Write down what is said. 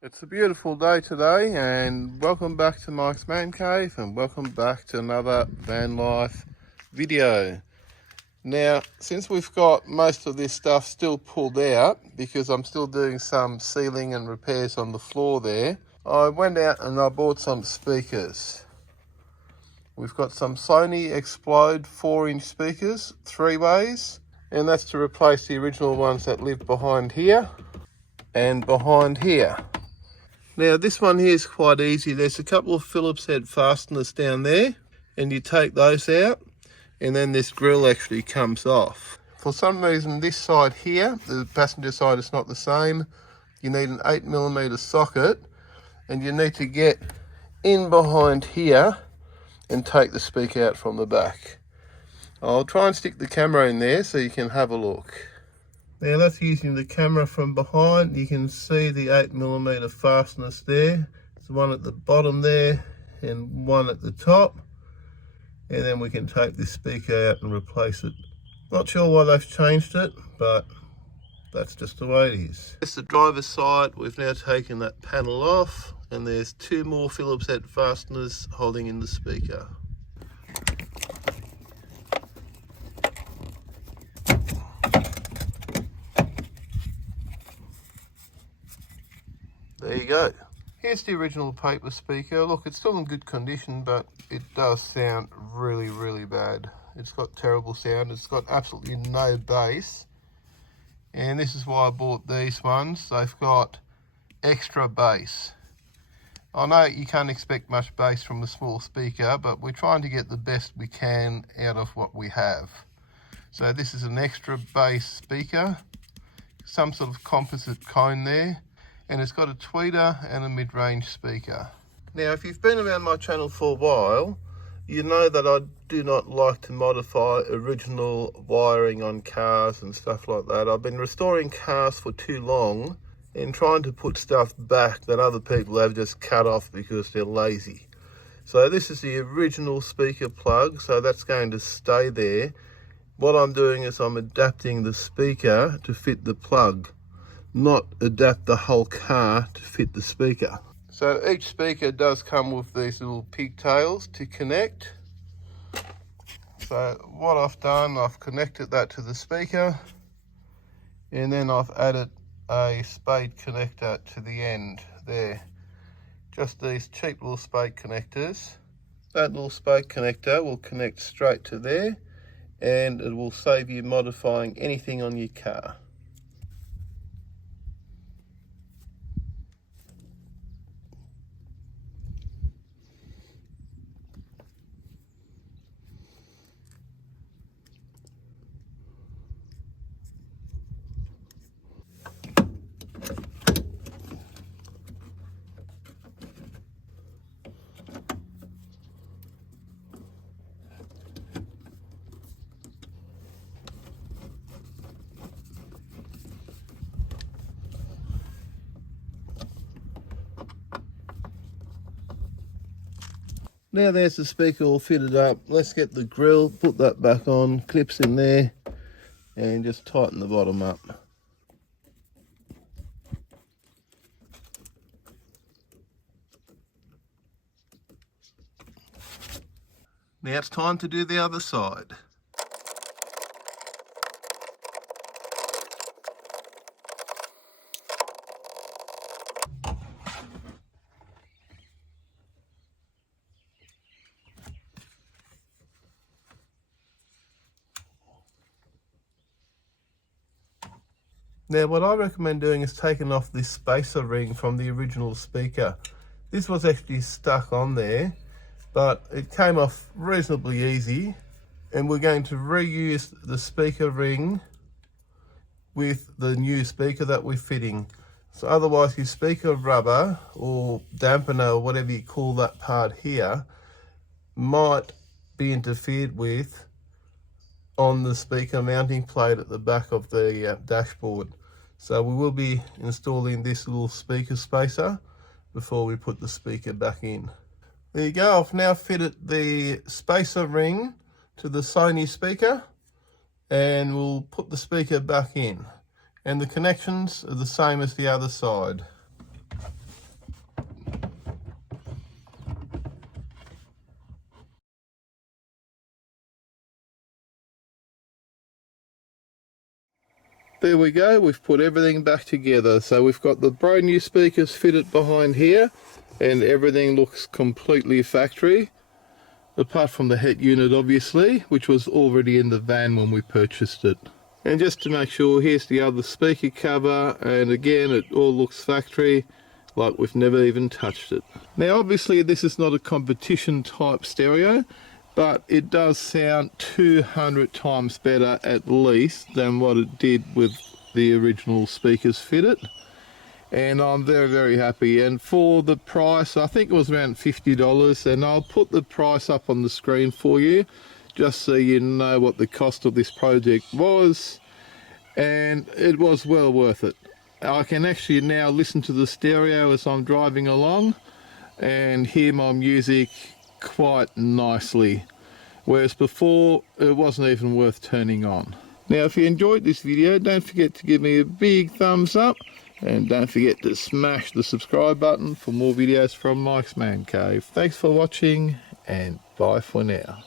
It's a beautiful day today, and welcome back to Mike's Man Cave, and welcome back to another van life video. Now, since we've got most of this stuff still pulled out, because I'm still doing some sealing and repairs on the floor there, I went out and I bought some speakers. We've got some Sony Explode 4-inch speakers, 3-ways, and that's to replace the original ones that live behind here and behind here. Now this one here is quite easy. There's a couple of Phillips head fasteners down there, and you take those out, and then this grill actually comes off. For some reason this side here, the passenger side, is not the same. You need an 8mm socket, and you need to get in behind here and take the speaker out from the back. I'll try and stick the camera in there so you can have a look. Now that's using the camera from behind. You can see the 8mm fasteners there. There's one at the bottom there and one at the top. And then we can take this speaker out and replace it. Not sure why they've changed it, but that's just the way it is. It's the driver's side. We've now taken that panel off, and there's 2 more Phillips head fasteners holding in the speaker. There you go. Here's the original paper speaker. Look, it's still in good condition, but it does sound really, really bad. It's got terrible sound. It's got absolutely no bass. And this is why I bought these ones. They've got extra bass. I know you can't expect much bass from a small speaker, but we're trying to get the best we can out of what we have. So this is an extra bass speaker, some sort of composite cone there. And it's got a tweeter and a mid-range speaker. Now, if you've been around my channel for a while, you know that I do not like to modify original wiring on cars and stuff like that. I've been restoring cars for too long and trying to put stuff back that other people have just cut off because they're lazy. So this is the original speaker plug, so that's going to stay there. What I'm doing is I'm adapting the speaker to fit the plug, not adapt the whole car to fit the speaker. So each speaker does come with these little pigtails to connect. So what I've done, I've connected that to the speaker, and then I've added a spade connector to the end there. Just these cheap little spade connectors. That little spade connector will connect straight to there, and it will save you modifying anything on your car. Now there's the speaker all fitted up. Let's get the grill, put that back on, clips in there, and just tighten the bottom up. Now it's time to do the other side. Now what I recommend doing is taking off this spacer ring from the original speaker. This was actually stuck on there, but it came off reasonably easy, and we're going to reuse the speaker ring with the new speaker that we're fitting. So otherwise your speaker rubber or dampener or whatever you call that part here might be interfered with on the speaker mounting plate at the back of the dashboard. So we will be installing this little speaker spacer before we put the speaker back in. There you go. I've now fitted the spacer ring to the Sony speaker, and we'll put the speaker back in. And the connections are the same as the other side. there we go, we've put everything back together. So we've got the brand new speakers fitted behind here, and everything looks completely factory, apart from the head unit obviously, which was already in the van when we purchased it. And just to make sure, here's the other speaker cover, and again it all looks factory, like we've never even touched it. Now obviously this is not a competition type stereo, but it does sound 200 times better at least than what it did with the original speakers fitted. And I'm very, very happy. And for the price, I think it was around $50, and I'll put the price up on the screen for you, just so you know what the cost of this project was. And it was well worth it. I can actually now listen to the stereo as I'm driving along and hear my music quite nicely, whereas before it wasn't even worth turning on. Now if you enjoyed this video, don't forget to give me a big thumbs up, and don't forget to smash the subscribe button for more videos from Mike's Man Cave. Thanks for watching, and bye for now.